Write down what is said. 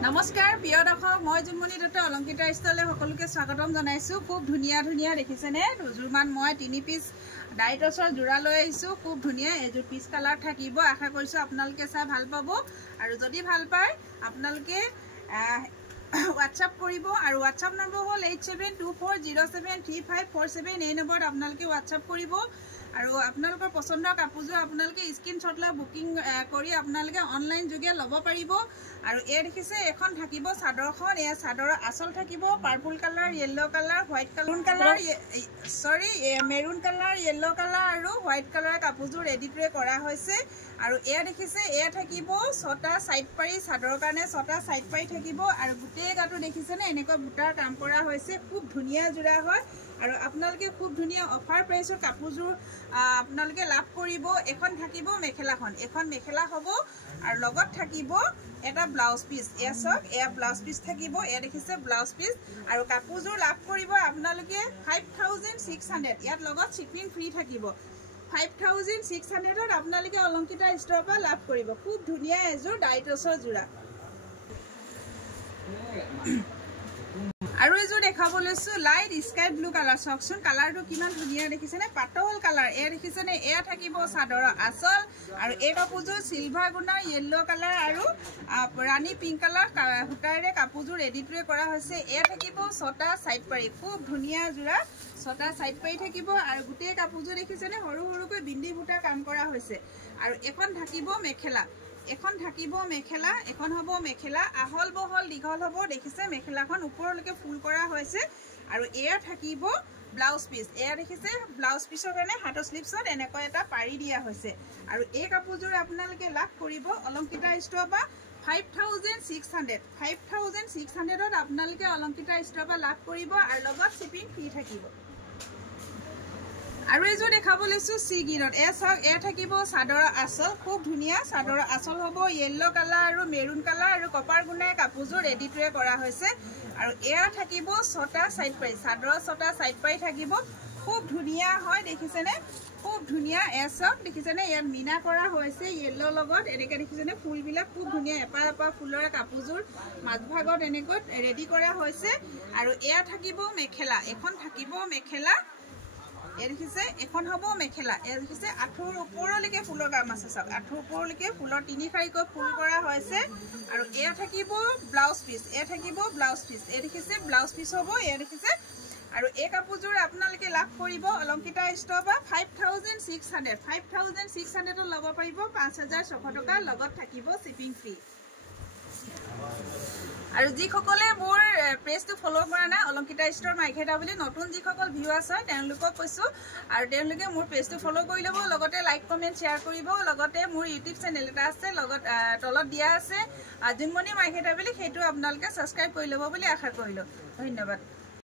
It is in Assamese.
নমস্কাৰ প্ৰিয় দৰ্শক মই জুনমণি দত্ত অলংকিতা ষ্টলে সকলোকে স্বাগতম জনাইছো খুব ধুনিয়া ধুনিয়া দেখিছেনে দুজুৰমান মই 3 পিস ডাইটছৰ জোৰা লৈ আহিছো খুব ধুনিয়া এজু পিস কালাৰ থাকিব আশা কৰিছো আপোনালোকে চাই ভাল পাব আৰু যদি ভাল পায় আপোনালোকে WhatsApp কৰিব আৰু WhatsApp নম্বৰ হ'ল 8724073547 এই নম্বৰত আপোনালোকে WhatsApp কৰিব আৰু আপোনালোকৰ পছন্দৰ কাপোৰজোৰ আপোনালোকে স্ক্ৰিনশ্বট লৈ বুকিং কৰি আপোনালোকে অনলাইন যোগে ল'ব পাৰিব আৰু এই দেখিছে এখন থাকিব চাদৰখন এই চাদৰৰ আচল থাকিব purple colour yellow colour white colour maroon colour yellow colour আৰু হোৱাইট কালাৰ কাপোৰজোৰ ৰেডিটোৱে কৰা হৈছে আৰু এয়া দেখিছে এয়া থাকিব 6টা সাইড পাৰি চাদৰৰ কাৰণে 6টা সাইড পাৰি থাকিব আৰু গুটেই গাটো দেখিছেনে এনেকৈ বুটাৰ কাম কৰা হৈছে খুব ধুনিয়া জোৰা হয় আৰু আপোনালোকে খুব ধুনিয়া অফাৰ প্ৰাইসৰ কাপোৰজোৰ আপোনালোকে লাভ কৰিব এখন থাকিব মেখেলাখন এখন মেখেলা হ'ব আৰু লগত থাকিব এটা ব্লাউজ পিস এছক এয়া ব্লাউজ পিস থাকিব এয়া দেখিছে ব্লাউজ পিস আৰু কাপোৰজোৰ লাভ কৰিব আপোনালোকে 5600 ইয়াত লগত শিপিং ফ্ৰী থাকিব 5600 ত আপোনালোকে অলংকিতা ষ্টৰৰ পৰা লাভ কৰিব খুব ধুনিয়া এজোৰ ডাইটছৰ জোৰা আৰু এজোৰ দেখাব লৈছো লাইট স্কাই ব্লু কালাৰ চকচোন কালাৰটো কিমান ধুনিয়া দেখিছেনে পাতল কালাৰ এ দেখিছেনে এয়া থাকিব চাদৰৰ আচল আৰু এই কাপোৰজোৰ সিলভাৰ গুণৰ ইয়েলো কালাৰ আৰু ৰাণী পিংক কালাৰ হুটাৰে কাপোৰজোৰ ৰেডিটোৱে কৰা হৈছে এয়া থাকিব 6টা সাইড পাৰি খুব ধুনিয়া জোৰা 6টা সাইড পাৰি থাকিব আৰু গুটেই কাপোৰজোৰ দেখিছেনে সৰু সৰুকৈ বিন্দি বুটা কাম কৰা হৈছে আৰু এখন থাকিব মেখেলা এখন থাকিব মেখেলা এখন হ'ব মেখেলা আহল বহল দীঘল হ'ব দেখিছে মেখেলাখন ওপৰলৈকে ফুল কৰা হৈছে আৰু এয়া থাকিব ব্লাউজ পিস এয়া দেখিছে ব্লাউজ পিসৰ কাৰণে হাতৰ স্লিপছত এনেকৈ এটা পাৰি দিয়া হৈছে আৰু এই কাপোৰজোৰ আপোনালোকে লাভ কৰিব অলংকিতা ষ্টৰৰ পৰা 5600 ত আপোনালোকে অলংকিতা ষ্টৰৰ পৰা লাভ কৰিব আৰু লগত শিপিং ফ্ৰী থাকিব আৰু এজোৰ দেখাব লৈছো সি গ্ৰীনত এ থাকিব চাদৰৰ আচল খুব ধুনিয়া চাদৰৰ আচল হ'ব ইয়েলো কালাৰ আৰু মেৰুন কালাৰ আৰু কপাৰ গুণাৰ কাপোৰজোৰ ৰেডিটোৱে কৰা হৈছে আৰু এয়া থাকিব 6টা সাইড পাৰি চাদৰৰ 6টা সাইড পাৰি থাকিব খুব ধুনিয়া হয় দেখিছেনে খুব ধুনিয়া এছক দেখিছেনে ইয়াত মিনা কৰা হৈছে ইয়েলো লগত এনেকৈ দেখিছেনে ফুলবিলাক খুব ধুনিয়া এপা এপা ফুলৰ কাপোৰজোৰ মাজভাগত এনেকৈ ৰেডি কৰা হৈছে আৰু এয়া থাকিব মেখেলা এখন থাকিব মেখেলা এ দেখিছে এখন হ'ব মেখেলা এ দেখিছে আঠুৰ ওপৰলৈকে ফুলৰ কাম আছে সব আঠুৰ ওপৰলৈকে ফুলৰ তিনি খাৰিকৈ ফুল কৰা হৈছে আৰু এয়া থাকিব ব্লাউজ পিস এ থাকিব ব্লাউজ পিস এ দেখিছে ব্লাউজ পিস হ'ব এ দেখিছে আৰু এই কাপোৰজোৰ আপোনালোকে লাভ কৰিব অলংকিতা ষ্টৰৰ পৰা 5600 ত ল'ব পাৰিব 5600 টকা লগত থাকিব শিপিং ফ্ৰী আৰু যিসকলে মোৰ পেজটো ফলো কৰা না অলংকিতা ষ্টৰ মাইখেদা বুলি নতুন যিসকল ভিউৱাৰ্ছ হয় তেওঁলোকক কৈছো আৰু তেওঁলোকে মোৰ পেজটো ফলো কৰি ল'ব লগতে লাইক কমেন্ট শেয়াৰ কৰিব লগতে মোৰ ইউটিউব চেনেল এটা আছে লগত তলত দিয়া আছে জুনমণি মাইখেদা বুলি সেইটো আপোনালোকে সাবস্ক্ৰাইব কৰি ল'ব বুলি আশা কৰিলো ধন্যবাদ